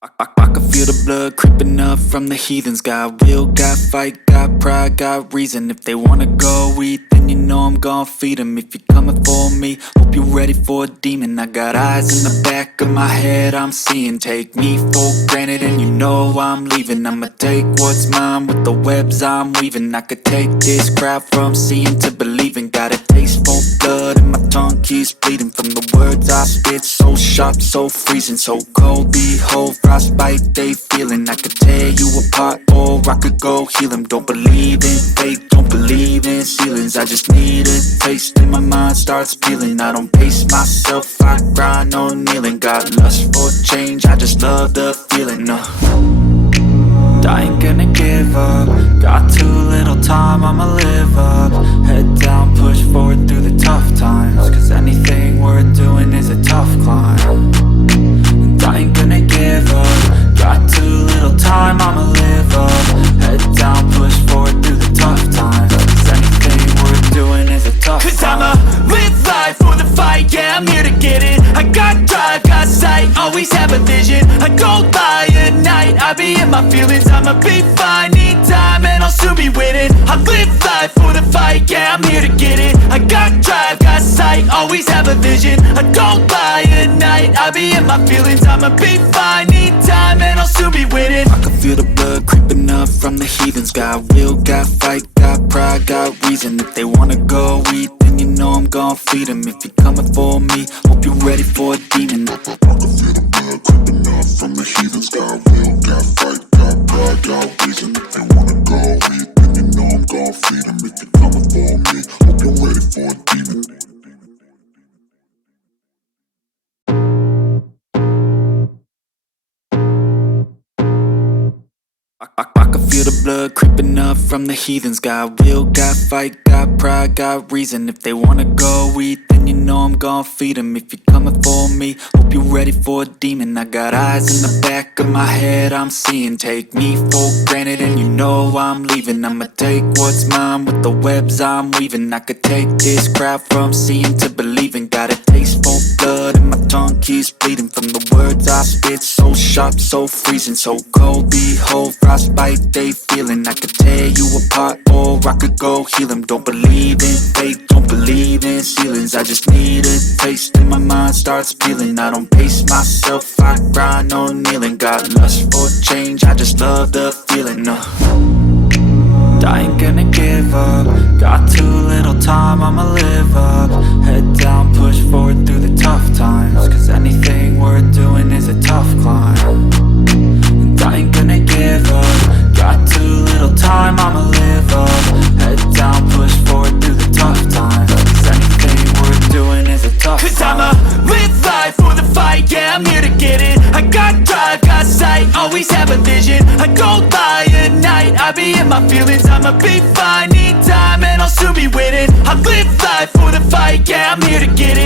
I can feel the blood creeping up from the heathens. Got will, got fight, got pride, got reason. If they wanna go eat, then you know I'm gon' feed them. If you're coming for me, hope you're ready for a demon. I got eyes in the back of my head, I'm seeing. Take me for granted and you know I'm leaving. I'ma take what's mine with the webs I'm weaving. I could take this crowd from seeing to believing. Got a taste for blood and my tongue keeps bleeding from the words I spit. So sharp, so freezing, so cold. Behold, frostbite they feeling. I could tear you apart or I could go heal them. Don't believe in fate, don't believe in ceilings. I just need a taste and my mind starts peeling. I don't pace myself, I grind on kneeling. Got lust for change, I just love the feeling. I ain't gonna give up. Got too little time, I'ma live up. Head down, push forward through the tough times. Cause anything worth doing is a tough climb. And I ain't gonna give up. Got too little time, I'ma live up. Head down, push forward through the tough times. Cause anything worth doing is a tough climb. Cause I'ma live life for the fight, yeah, I'm here to get it. I got drive, got sight, always have a vision. I go by at night, I be in my feelings. I'ma be fine, need time and I'll soon be winning. I live life for the fight, yeah, I'm here to get it. I got drive, got sight, always have a vision. I go by at night, I be in my feelings. I'ma be fine, need time and I'll soon be winning. I can feel the blood creeping up from the heathens. Got will, got fight, got pride, got reason. If they wanna go eat, then you know I'm gon' feed them. If you're coming for me, hope you're ready for a demon. I can feel the blood creeping up from the heathens. Got will, got fight, got pride, got reason. If they wanna go eat, then you know I'm gon' feed them. If you're coming for me, hope you're ready for a demon. I can feel the blood creeping up from the heathens. Got will, got fight, got pride, got reason. If they wanna go eat, then you know I'm gon' feed them. If you're coming for me, hope you're ready for a demon. I got eyes in the back of my head, I'm seeing. Take me for granted and you know I'm leaving. I'ma take what's mine with the webs I'm weaving. I could take this crowd from seeing to believing. Got a taste for blood and my tongue keeps bleeding from the words I spit. So sharp, so freezing, so cold. Behold, frostbite they feeling. I could tear you apart or I could go heal them. Don't believe in fate, don't believe in ceilings. I just need a taste and my mind starts peeling. I don't pace myself, I grind on kneeling. Got lust for change, I just love the feeling. I ain't gonna give up. Got too little time, I'ma live up. Head down, push forward through the tough times. Cause anything worth doing is a tough climb. And I ain't gonna give up. Got too little time, I'ma live up. Head down, push forward through the tough times. Cause anything worth doing is a tough climb. Cause I'ma live life for the fight, yeah, I'm here to get it. I got drive, got sight, always have a vision. I go by at night, I be in my feelings. I'ma be fine, need time and I'll soon be winning. I live life for the fight, yeah, I'm here to get it.